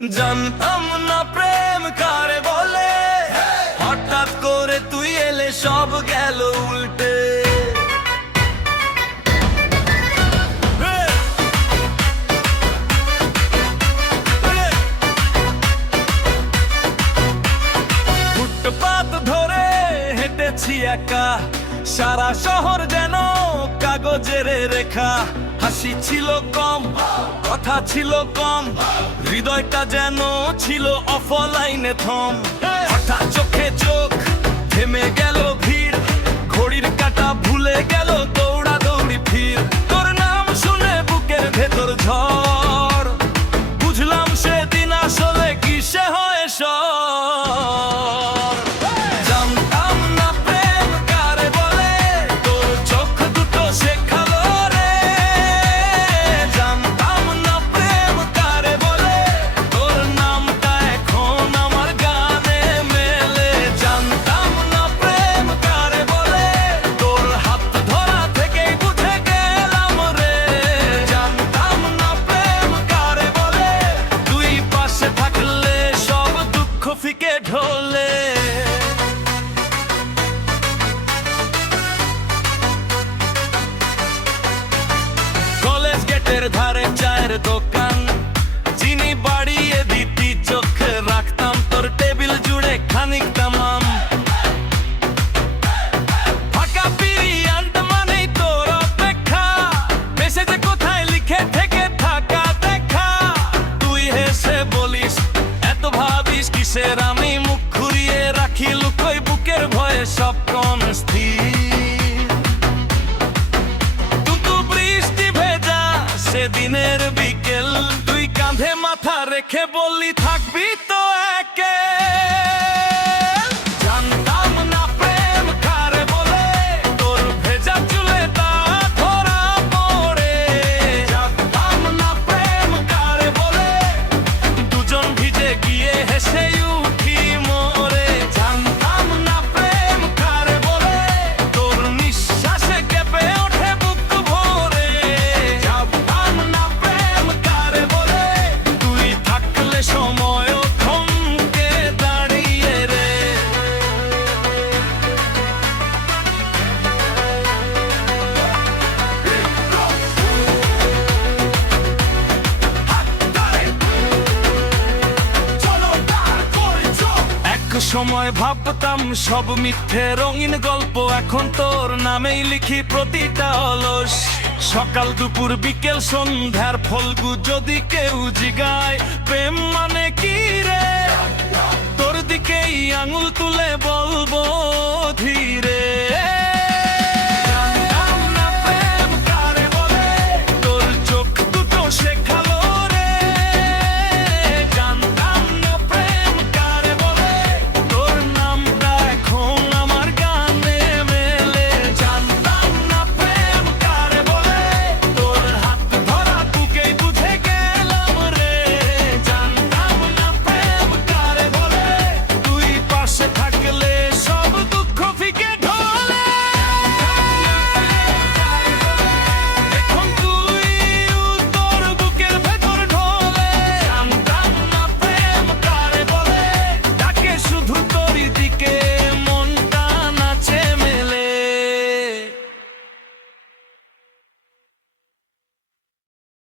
জানতাম না প্রেম কারে বলে, হঠাৎ করে তুই এলে সব গেল উল্টে। ফুটপাত ধরে হেঁটেছি একা, সারা শহর যেন কাগজের রেখা। হাসি ছিল কম, কথা ছিল কম, হৃদয়টা যেন ছিল অফলাইনে থম। হঠাৎ চোখে চোখ, থেমে গেল ভিড়, ঘড়ির কাঁটা ভুলে গেল দৌড়াদৌড়ি ফির। তোর নাম শুনে বুকের ভেতর ঝড়, বুঝলাম সেদিন আসলে কিসে হয় সর। জানতাম না প্রেম কারে বলে, তোর চোখ দুটো শেখালো রে। জানতাম না প্রেম কারে বলে, তোর নামটা এখন আমার গানে মেলে। জানতাম না প্রেম কারে বলে, তোর হাত ধরা থেকেই বুঝে গেলাম রে। জানতাম না প্রেম কারে বলে, তুই পাশে থাকলে সব দুঃখ ফিকে ঢলে। কলেজ গেটের ধারে চায়ের দোকান, চিনি বাড়িয়ে দিতি চোখে রাখতাম তোর টেবিল জুড়ে খানিক তামাম। ফাঁকা পিরিয়ড মানেই তোর অপেক্ষা, মেসেজে কোথায় লিখে থেকে থাকা দেখা। তুই হেসে বলিস এত ভাবিস কিসের, আমি মুখ ঘুরিয়ে রাখি লুকোই বুকের ভয়ে সব কোন স্থির। কিন্তু বৃষ্টি ভেজা সেদিনের বিকেল, তুই কাঁধে মাথা রেখে বললি থাকবি তো একে। জানতাম না প্রেম কারে বলে, তোর ভেজা চুলে তা ধরা পড়ে। জানতাম না প্রেম কারে বলে, দুজন ভিজে গিয়ে হেসে উঠি মোরে। জানতাম না প্রেম কারে বলে, তোর নিঃশ্বাসে কেঁপে ওঠে বুক ভরে। জানতাম না প্রেম কারে বলে, তুই থাকলে সময় থমকে দাঁড়িয়ে রে। এক সময় ভাবতাম সব মিথ্যে রঙিন গল্প, এখন তোর নামেই লিখি প্রতিটা অলস। সকাল দুপুর বিকেল সন্ধ্যার ফলগু যদি কেউ জিগায় প্রেম মানে কি রে, তোর দিকেই আঙুল তুলে বলবো ধীরে।